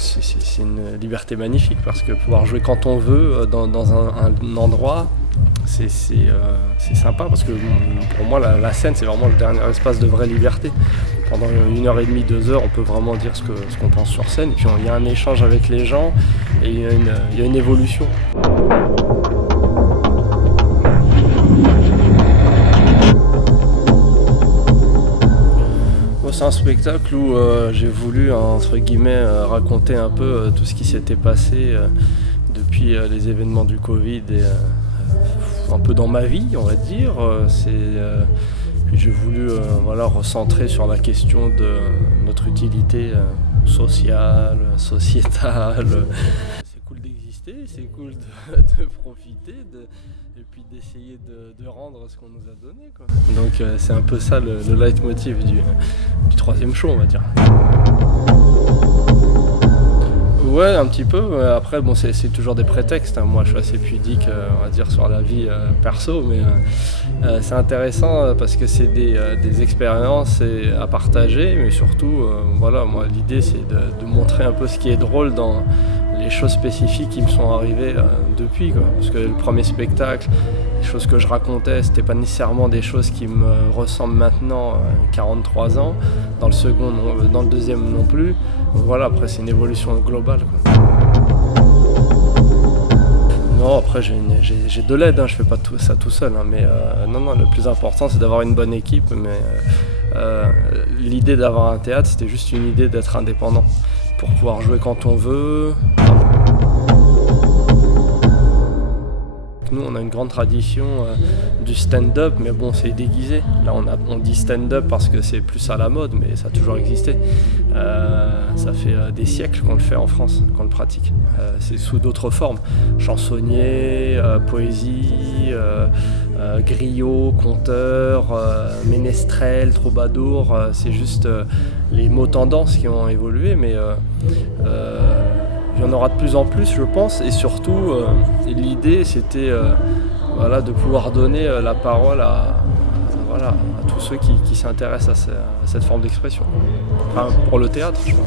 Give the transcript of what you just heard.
c'est une liberté magnifique parce que pouvoir jouer quand on veut dans un endroit, c'est sympa parce que pour moi la scène c'est vraiment le dernier espace de vraie liberté. Pendant 1h30, 2 heures, on peut vraiment dire ce qu'on pense sur scène et puis il y a un échange avec les gens et il y a une évolution. C'est un spectacle où j'ai voulu, entre guillemets, raconter un peu tout ce qui s'était passé depuis les événements du Covid et un peu dans ma vie, on va dire. J'ai voulu recentrer sur la question de notre utilité sociale, sociétale. C'est cool d'exister, c'est cool de profiter et puis d'essayer de rendre ce qu'on nous a donné, quoi. Donc c'est un peu ça le leitmotiv du troisième show, on va dire. Ouais, un petit peu. Après, bon, c'est toujours des prétextes. Moi, je suis assez pudique, on va dire, sur la vie perso, mais c'est intéressant parce que c'est des expériences à partager, mais surtout, moi, l'idée, c'est de montrer un peu ce qui est drôle dans les choses spécifiques qui me sont arrivées depuis, quoi. Parce que le premier spectacle, les choses que je racontais, c'était pas nécessairement des choses qui me ressemblent maintenant, 43 ans. Dans le deuxième non plus. Donc voilà, après c'est une évolution globale, quoi. Non, après j'ai de l'aide, je fais pas tout ça tout seul, mais non, le plus important c'est d'avoir une bonne équipe, mais l'idée d'avoir un théâtre, c'était juste une idée d'être indépendant, pour pouvoir jouer quand on veut. Nous, on a une grande tradition du stand-up, mais bon, c'est déguisé. Là, on dit stand-up parce que c'est plus à la mode, mais ça a toujours existé. Ça fait des siècles qu'on le fait en France, qu'on le pratique. C'est sous d'autres formes. Chansonnier, poésie, griot, conteur, ménestrel, troubadour. C'est juste les mots tendances qui ont évolué, mais il y en aura de plus en plus, je pense, et surtout, l'idée, c'était de pouvoir donner la parole à tous ceux qui s'intéressent à cette forme d'expression. Enfin, pour le théâtre, je pense.